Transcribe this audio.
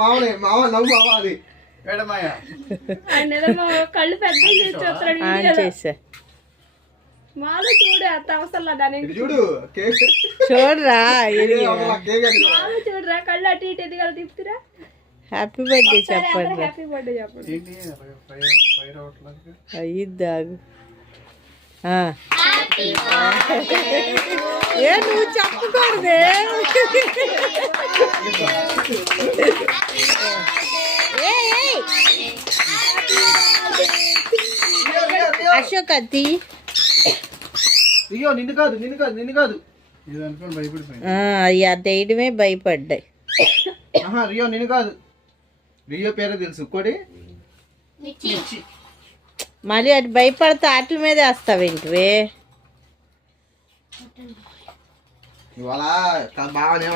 మావనే మావ నవ్వు మావాలి కళ్ళు పెద్ద చేసా మాలో చూడు అంత అవసరం దాని చూడు చూడరా మాలో చూడరా కళ్ళు అటు ఇటు ఎదిగా తిప్పుతురా. హ్యాపీ బర్త్డే చెప్పండి. హ్యాపీ బర్త్డే చెప్పండి. అయ్యిద్దాగు ఏ నువ్వు చెప్పకూడదే. అశోక్ అత్తి నిన్ను కాదు నిన్ను కాదు నిన్ను కాదు అయ్యా తెయడమే భయపడ్డాయి. రియో నిన్ను కాదు. రియో పేరే తెలుసు కోడి. మళ్ళీ అటు భయపడతా ఆటల మీద వేస్తావేంటివే. ఇవాళ బాగానే